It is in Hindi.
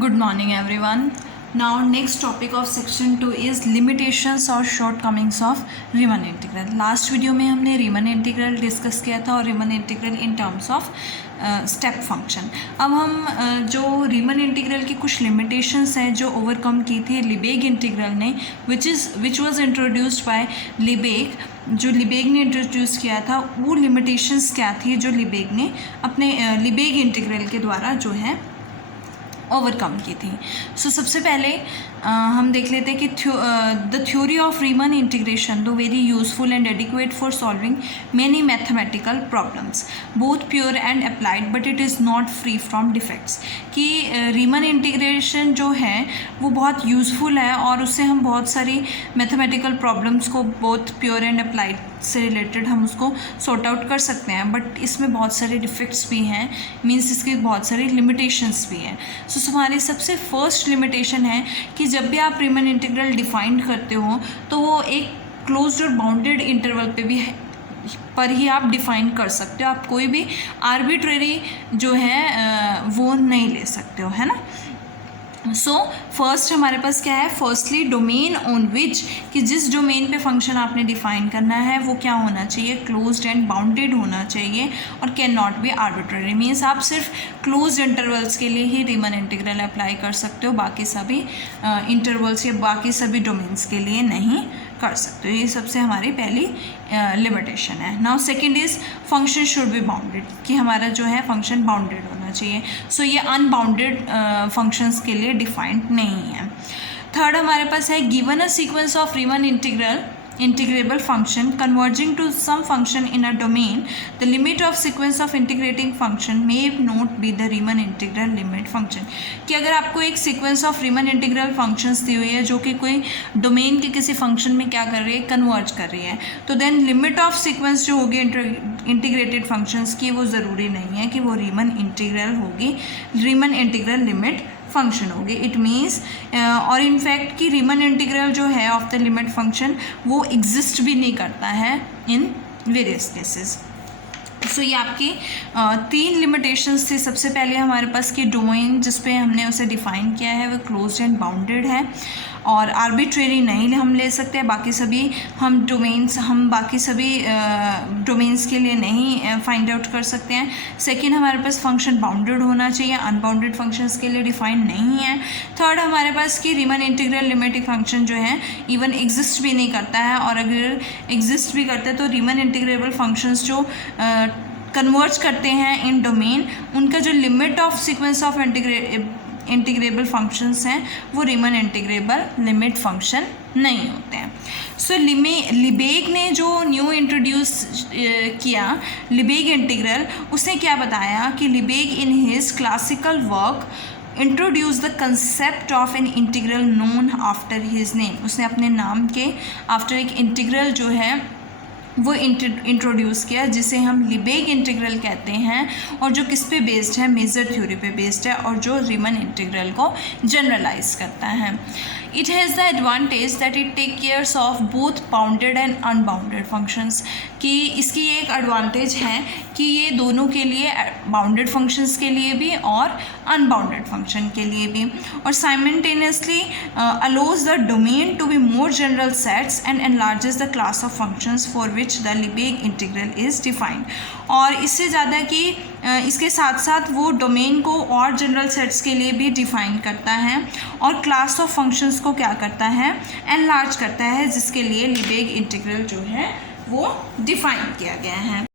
Good morning everyone. Now next topic of section 2 is limitations और shortcomings of Riemann integral. Last video में हमने Riemann integral डिस्कस किया था और Riemann integral in terms of step function. अब हम जो Riemann integral की कुछ limitations हैं जो ओवरकम की थी Lebesgue integral ने, which was introduced by Lebesgue, जो Lebesgue ने इंट्रोड्यूस किया था, वो limitations क्या थी जो Lebesgue ने अपने Lebesgue integral के द्वारा जो है ओवरकम की थी. सो सबसे पहले हम देख लेते हैं कि द थ्योरी ऑफ रीमन इंटीग्रेशन दो very useful and adequate for solving many mathematical problems both pure and applied but it is not free from defects. कि रीमन इंटीग्रेशन जो है वो बहुत यूज़फुल है और उससे हम बहुत सारी मैथमेटिकल प्रॉब्लम्स को बोथ प्योर एंड अप्लाइड से रिलेटेड हम उसको सॉर्ट आउट कर सकते हैं, बट इसमें बहुत सारे डिफेक्ट्स भी हैं, मीन्स इसकी बहुत सारी लिमिटेशंस भी हैं. सो हमारी सबसे फर्स्ट लिमिटेशन है कि जब भी आप रीमन इंटीग्रल डिफाइन करते हो तो वो एक क्लोज्ड और बाउंडेड इंटरवल पे भी पर ही आप डिफ़ाइन कर सकते हो. आप कोई भी आर्बिट्रेरी जो है वो नहीं ले सकते हो, है ना. सो फर्स्ट हमारे पास क्या है, फर्स्टली डोमेन ऑन विच, कि जिस डोमेन पे फंक्शन आपने डिफाइन करना है वो क्या होना चाहिए, क्लोज्ड एंड बाउंडेड होना चाहिए और can not be arbitrary. Means आप सिर्फ क्लोज्ड इंटरवल्स के लिए ही रीमन इंटीग्रल अप्लाई कर सकते हो, बाकी सभी इंटरवल्स या बाकी सभी डोमेन्स के लिए नहीं कर सकते हो. ये सबसे हमारी पहली लिमिटेशन है. Now second is function should be bounded, कि हमारा जो है फंक्शन बाउंडेड होना चाहिए. सो ये अनबाउंडेड फंक्शंस के लिए डिफाइंड नहीं है. थर्ड हमारे पास है given a sequence of Riemann integrable function converging to some function in a domain, the limit of sequence of integrating function may not be the Riemann integral limit function. कि अगर आपको एक sequence of Riemann integral functions दी हुई है जो कि कोई डोमेन के किसी फंक्शन में क्या कर रही है, कन्वर्ज कर रही है, तो देन लिमिट ऑफ सीक्वेंस जो होगी इंटीग्रेटेड फंक्शंस की वो ज़रूरी नहीं है कि वो रीमन इंटीग्रल होगी, रीमन इंटीग्रल लिमिट फंक्शन होगी. इट मीन्स और इनफैक्ट कि रीमन इंटीग्रल जो है ऑफ द लिमिट फंक्शन वो एग्जिस्ट भी नहीं करता है इन वेरियस केसेस. सो ये आपकी तीन लिमिटेशंस थी. सबसे पहले हमारे पास कि डोमेन जिस पे हमने उसे डिफ़ाइन किया है वो क्लोज्ड एंड बाउंडेड है और आर्बिट्रेरी नहीं हम ले सकते हैं. बाकी सभी हम बाकी सभी डोमेन्स के लिए नहीं फाइंड आउट कर सकते हैं. सेकंड हमारे पास फंक्शन बाउंडेड होना चाहिए, अनबाउंडेड फंक्शंस के लिए डिफाइंड नहीं है. थर्ड हमारे पास कि रीमन इंटीग्रल लिमिट फंक्शन जो है इवन एग्जिस्ट भी नहीं करता है, और अगर एग्जिस्ट भी करता है तो रीमन इंटीग्रेबल फंक्शंस जो कन्वर्ज करते हैं इन डोमेन, उनका जो limit of sequence of integrable functions हैं वो रीमन इंटीग्रेबल लिमिट फंक्शन नहीं होते हैं. सो लिबेग ने जो न्यू इंट्रोड्यूस किया लिबेग इंटीग्रल, उसने क्या बताया कि Lebesgue in his classical work introduce the concept of an integral known after his name. उसने अपने नाम के आफ्टर एक इंटीग्रल जो है वो इंट्रोड्यूस किया जिसे हम लिबेग इंटीग्रल कहते हैं, और जो किस पे बेस्ड है, मेजर थ्योरी पे बेस्ड है, और जो रीमन इंटीग्रल को जनरलाइज करता है. It has the advantage that it take cares of both bounded and unbounded functions. कि इसकी ये एक एडवांटेज है कि ये दोनों के लिए, बाउंडेड फंक्शंस के लिए भी और अनबाउंडेड फंक्शन के लिए भी, और simultaneously allows the domain to be more general sets and enlarges the class of functions for which the Lebesgue integral is defined. और इससे ज़्यादा कि इसके साथ साथ वो डोमेन को और जनरल सेट्स के लिए भी डिफ़ाइन करता है और क्लास ऑफ फंक्शंस को क्या करता है, एनलार्ज करता है, जिसके लिए लिबेग इंटीग्रल जो है वो डिफ़ाइन किया गया है.